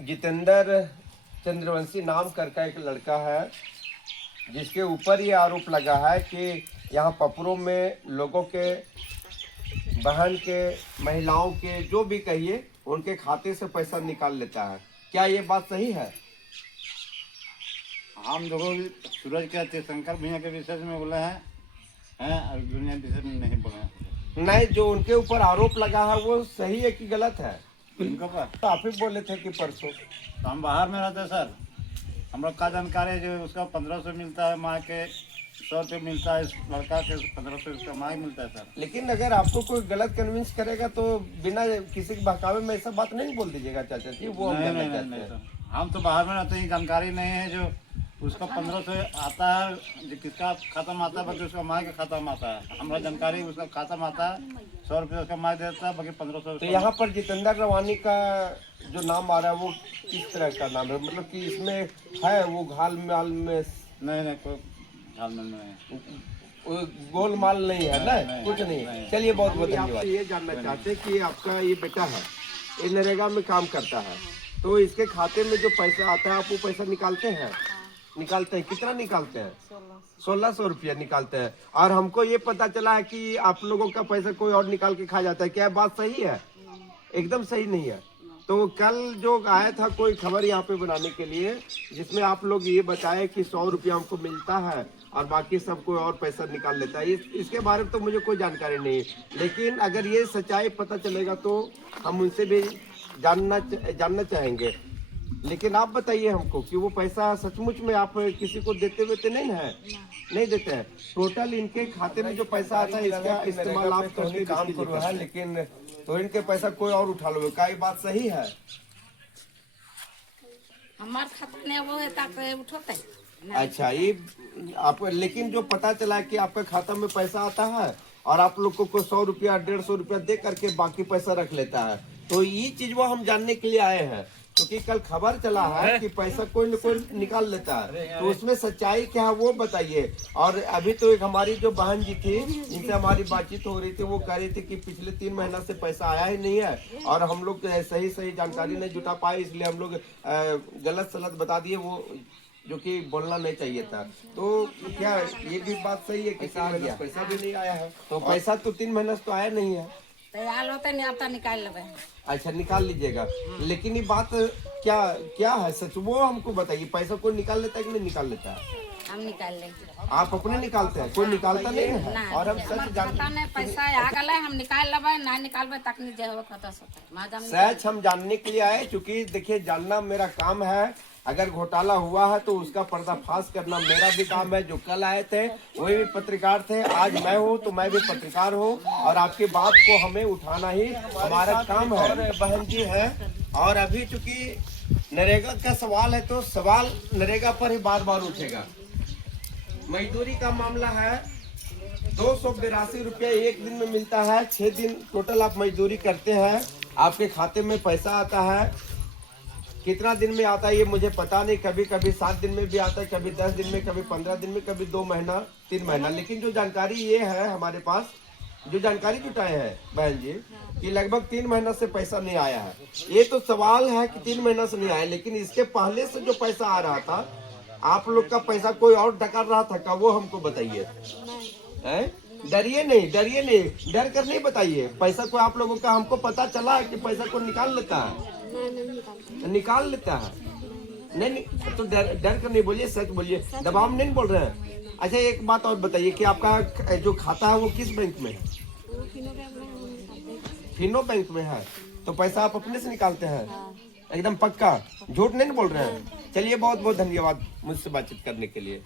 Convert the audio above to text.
जितेंद्र चंद्रवंशी नाम करके एक लड़का है, जिसके ऊपर ये आरोप लगा है कि यहाँ पपरों में लोगों के, बहन के, महिलाओं के, जो भी कहिए, उनके खाते से पैसा निकाल लेता है। क्या ये बात सही है? हम लोग सूरज के तीर्थंकर भैया के विषय में बोले हैं और दुनिया विषय में नहीं बोले हैं। नहीं, जो उनके ऊपर आरोप लगा है वो सही है कि गलत है? उनके ऊपर तो आप ही बोले थे कि परसों। तो हम बाहर में रहते हैं सर, हम लोग का जानकारी है जो उसका 1500 मिलता है, माँ के 100 रुपये मिलता है, इस लड़का के 1500 उसका माँ मिलता है सर। लेकिन अगर आपको कोई गलत कन्विंस करेगा तो बिना किसी के बहकावे में ऐसा बात नहीं बोल दीजिएगा चाचा जी, वो हम नहीं जानना नहीं चाहते नहीं हैं। सर, हम तो बाहर में रहते हैं, जानकारी नहीं है जो उसका 1500 आता है, जो किसका खाता में आता है बाकी उसका माँ के खाता में आता है। हमारा जानकारी उसका खाता में आता है, 100 रुपये उसका माँ देता है, बाकी 1500। तो यहाँ पर जितेंद्र रवानी का जो नाम आ रहा है वो किस तरह का नाम है? मतलब कि इसमें है वो घाल माल में? नहीं कोई झालमेल नहीं, वो गोलमाल नहीं है ना? नहीं, कुछ नहीं। नहीं। चलिए, बहुत बहुत धन्यवाद। ये जानना चाहते हैं कि आपका ये बेटा है, ये नरेगा में काम करता है, तो इसके खाते में जो पैसा आता है आप वो पैसा निकालते हैं? निकालते हैं। कितना निकालते हैं? 1600 रुपया निकालते हैं। और हमको ये पता चला है कि आप लोगों का पैसा कोई और निकाल के खा जाता है। क्या बात सही है? एकदम सही नहीं है। तो कल जो आया था कोई खबर यहाँ पे बनाने के लिए, जिसमें आप लोग ये बताए कि 100 रुपया हमको मिलता है और बाकी सब कोई और पैसा निकाल लेता है। इसके बारे में तो मुझे कोई जानकारी नहीं है, लेकिन अगर ये सच्चाई पता चलेगा तो हम उनसे भी जानना चाहेंगे। लेकिन आप बताइए हमको कि वो पैसा सचमुच में आप किसी को देते हुए तो नहीं है? नहीं देते हैं। टोटल इनके खाते में जो पैसा आता है इसका इस्तेमाल आप करके काम करो है, लेकिन तो इनके पैसा कोई और उठा लो। क्या ये बात सही है? हमारे खाता में वो है ताकि उठोते। अच्छा, ये आप, लेकिन जो पता चला कि आपके खाता में पैसा आता है और आप लोग को 100 रुपया 150 रुपया दे करके बाकी पैसा रख लेता है, तो ये चीज वो हम जानने के लिए आए हैं, क्योंकि कल खबर चला है कि पैसा कोई न कोई निकाल लेता है। तो उसमें सच्चाई क्या है वो बताइए। और अभी तो एक हमारी जो बहन जी थी, जिनसे हमारी बातचीत हो रही थी, वो कह रही थी कि पिछले 3 महीना से पैसा आया ही नहीं है और हम लोग सही जानकारी नहीं जुटा पाए, इसलिए हम लोग गलत सलत बता दिए, वो जो कि बोलना नहीं चाहिए था। तो क्या ये भी बात सही है कि पैसा भी नहीं आया है? तो पैसा तो 3 महीना से तो आया नहीं है। तैयार होते नहीं आता निकाल लेवे। अच्छा, निकाल लीजिएगा। लेकिन ये बात क्या है सच, वो हमको बताइए। पैसा कोई निकाल लेता है कि नहीं निकाल लेता है? हम निकाल लेंगे। आप अपने निकालते हैं? कोई निकालता नहीं है। और हम सच खाता में पैसा आ गया हम निकाल लेवे, ना निकालबे तक नहीं जे खाता सोता। सच हम जानने के लिए आए, क्योंकि देखिए जानना मेरा काम है। अगर घोटाला हुआ है तो उसका पर्दाफाश करना मेरा भी काम है। जो कल आए थे वही भी पत्रकार थे, आज मैं हूँ तो मैं भी पत्रकार हूँ, और आपकी बात को हमें उठाना ही हमारा काम है। बहन जी है, और अभी चूंकि नरेगा का सवाल है तो सवाल नरेगा पर ही बार बार उठेगा। मजदूरी का मामला है, 282 रुपया एक दिन में मिलता है। 6 दिन टोटल आप मजदूरी करते हैं, आपके खाते में पैसा आता है। कितना दिन में आता है ये मुझे पता नहीं, कभी कभी 7 दिन में भी आता है, कभी 10 दिन में, कभी 15 दिन में, कभी 2 महीना 3 महीना। लेकिन जो जानकारी ये है हमारे पास, जो जानकारी जुटाए हैं बहन जी, कि लगभग 3 महीना से पैसा नहीं आया है। ये तो सवाल है कि 3 महीना से नहीं आया, लेकिन इसके पहले से जो पैसा आ रहा था, आप लोग का पैसा कोई और डकार रहा था क्या, वो हमको बताइए। डरिए नहीं, डर कर नहीं बताइए। पैसा को आप लोगों का हमको पता चला है कि पैसा को निकाल लेता है, निकाल लेता है। नहीं तो डर कर नहीं बोलिए, सच बोलिए, दबाव नहीं बोल रहे हैं। अच्छा, एक बात और बताइए कि आपका जो खाता है वो किस बैंक में है? फिनो बैंक में है। तो पैसा आप अपने से निकालते हैं? एकदम पक्का, झूठ नहीं बोल रहे हैं। चलिए, बहुत बहुत धन्यवाद मुझसे बातचीत करने के लिए।